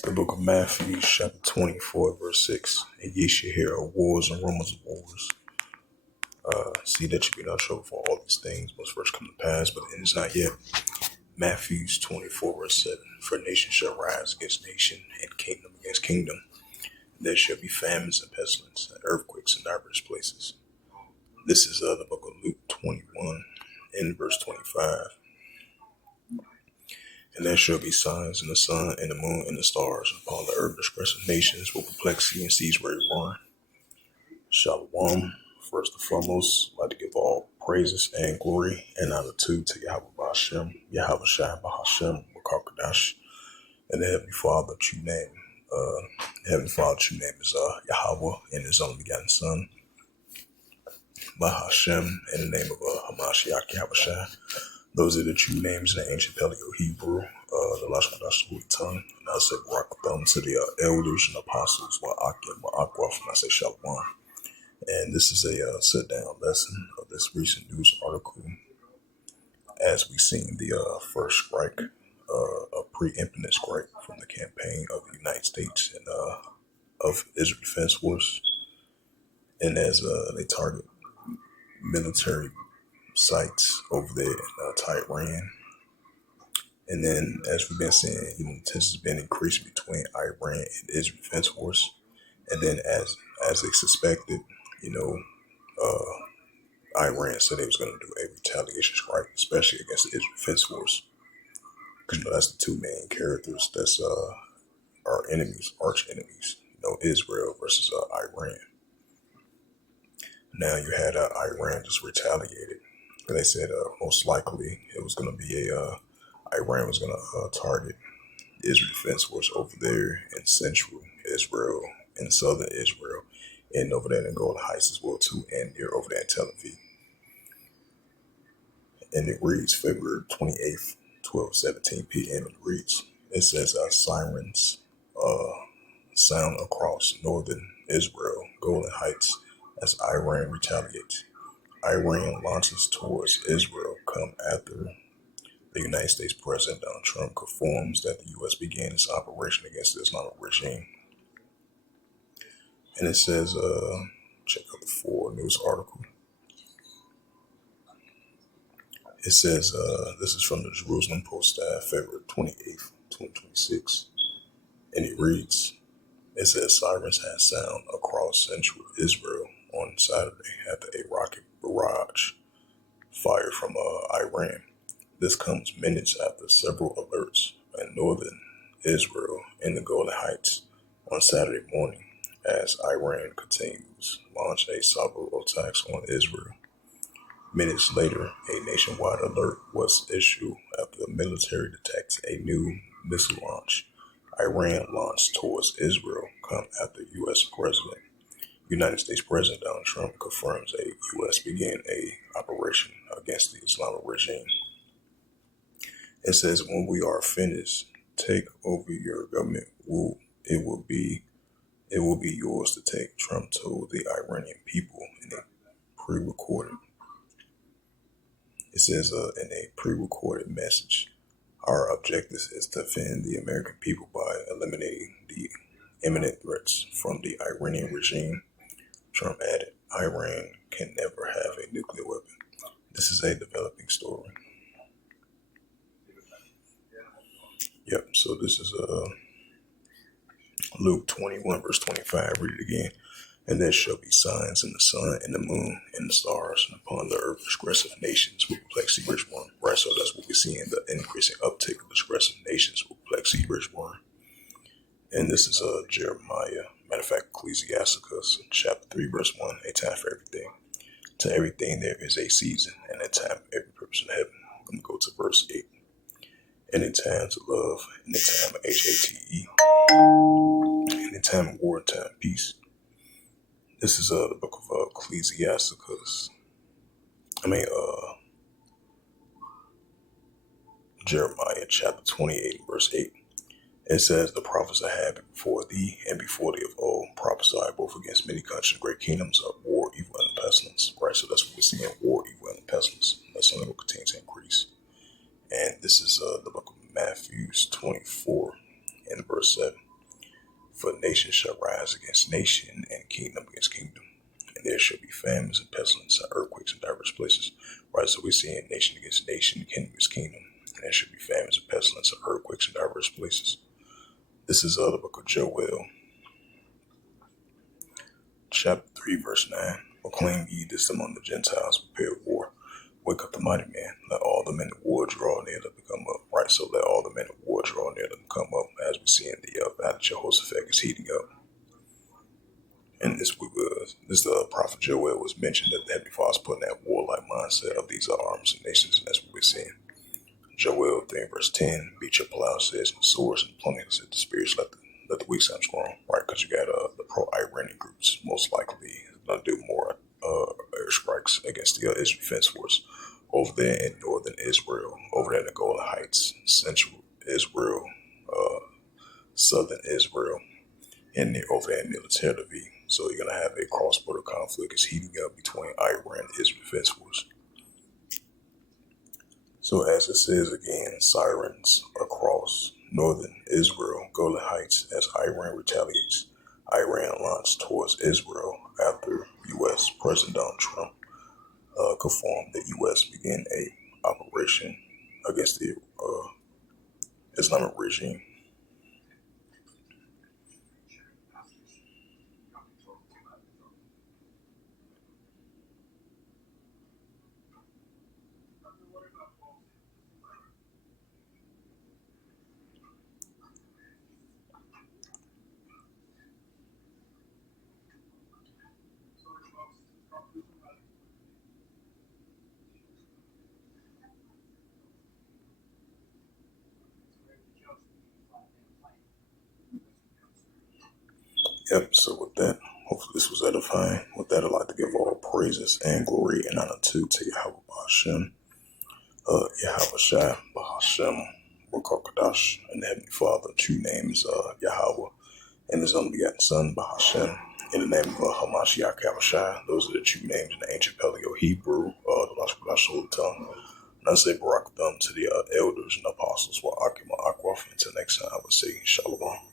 It's the book of Matthew, chapter 24, verse 6. And ye shall hear of wars and rumors of wars. See that you be not troubled, for all these things must first come to pass, but it is not yet. Matthew 24, verse 7. For nation shall rise against nation, and kingdom against kingdom. There shall be famines and pestilence, and earthquakes in divers places. This is the book of Luke 21, in verse 25. And there shall be signs in the sun, and the moon, and the stars, and upon the earth discretion nations will perplexity and seas where run. Shalom. First and foremost, I'd like to give all praises and glory and honor to Yahweh Hashem, Yahweh Shai Bahashem, Wakakadash, and the Heavenly Father, true name. Heavenly Father, true name is Yahweh, and His only begotten Son, Bahashem, in the name of Hamashiach Yahweh Shai. Those are the true names in the ancient Paleo-Hebrew, the Lashon Holy Tongue. And I say Barak to the elders and apostles, Wa'akim, Wa'akwaf, and I say Shalom. And this is a sit-down lesson of this recent news article as we seen the first strike, a preemptive strike from the campaign of the United States and of Israel Defense Force. And as they target military sites over there in Tehran. And then, as we've been seeing, tensions have been increasing between Iran and Israel Defense Force. And then, as they suspected, Iran said they was going to do a retaliation strike, especially against the Israel Defense Force, because that's the two main characters that's our enemies, arch enemies. Israel versus Iran. Now you had Iran just retaliated. They said most likely it was going to be Iran was going to target Israel Defense Force over there in central Israel, in southern Israel, and over there in Golan Heights as well too, and near over there in Tel Aviv. And it reads February 28th, 12:17 p.m. It says Sirens sound across northern Israel, Golan Heights, as Iran retaliates. Iran launches towards Israel come after the United States President Donald Trump confirms that the U.S. began its operation against the Islamic regime. And it says, check out the full news article. It says, this is from the Jerusalem Post, February 28th, 2026. And it reads, it says, Sirens had sound across central Israel on Saturday after a rocket barrage fired from Iran. This comes minutes after several alerts in northern Israel in the Golan Heights on Saturday morning as Iran continues launch a cyber attacks on Israel. Minutes later, a nationwide alert was issued after the military detected a new missile launch. Iran launched towards Israel come after U.S. United States President Donald Trump confirms a U.S. began a operation against the Islamic regime. It says, when we are finished, take over your government. It will be yours to take, Trump told the Iranian people in a pre-recorded. It says in a pre-recorded message, our objective is to defend the American people by eliminating the imminent threats from the Iranian regime. Trump added, Iran can never have a nuclear weapon. This is a developing story. Yep, so this is Luke 21, verse 25. Read it again. And there shall be signs in the sun, and the moon, and the stars, and upon the earth disgressive nations will perplex the rich one. Right, so that's what we see in the increasing uptick of disgressive nations will perplex the rich one. And this is Jeremiah, matter of fact, Ecclesiasticus, chapter 3, verse 1, a time for everything. To everything there is a season, and a time for every purpose in heaven. I'm going to go to verse 8. And in times of love, in the time of HATE, in the time of wartime, peace. This is the book of Ecclesiasticus. Jeremiah chapter 28, verse 8. It says, the prophets that have been before thee and before thee of old prophesy both against many countries and great kingdoms of war, evil, and pestilence. Right, so that's what we're seeing, war, evil, and pestilence. That's only going to continue to increase. And this is the book of Matthew 24 and verse 7. For nation shall rise against nation, and kingdom against kingdom. And there shall be famines and pestilence and earthquakes in diverse places. Right, so we're seeing nation against nation, kingdom against kingdom. And there should be famines and pestilence and earthquakes in diverse places. This is the book of Joel, chapter 3, verse 9. Proclaim ye this among the Gentiles, prepare war. Wake up the mighty man. Let all the men of war draw near to come up. Right, so let all the men of war draw near to come up. As we see in the Valley of Jehoshaphat is heating up. And this prophet Joel was mentioned that the Heavenly Father is putting that warlike mindset of these arms and nations, and that's what we're seeing. Joel 3 verse 10, beat your plowshares and swords and plunder at the spirits, let the weak sound strong, right? Because you got the pro-Iranian groups most likely going to do more airstrikes against the Israel Defense Force over there in northern Israel, over there in the Golan Heights, central Israel, southern Israel, and over there near the Tel Aviv. So you're going to have a cross-border conflict. It's heating up between Iran and Israel Defense Force. So as it says again, sirens across northern Israel, Golan Heights, as Iran retaliates. Iran launched towards Israel after U.S. President Donald Trump confirmed that U.S. began a operation against the Islamic regime. Yep, so with that, hopefully this was edifying. With that, I'd like to give all praises and glory and honor to Yahweh Hashem, Yahweh Shai, Bahashem, Wakakadash, and the Heavenly Father. True name is Yahweh, and His only begotten Son, Bahashem, in the name of Hamashiach Yahushai. Those are the true names in the ancient Paleo Hebrew, the Lashkudash Holy Tongue. And I say Barak Thumb to the elders and apostles, Akima Akwaf. Until next time, I would say Shalom.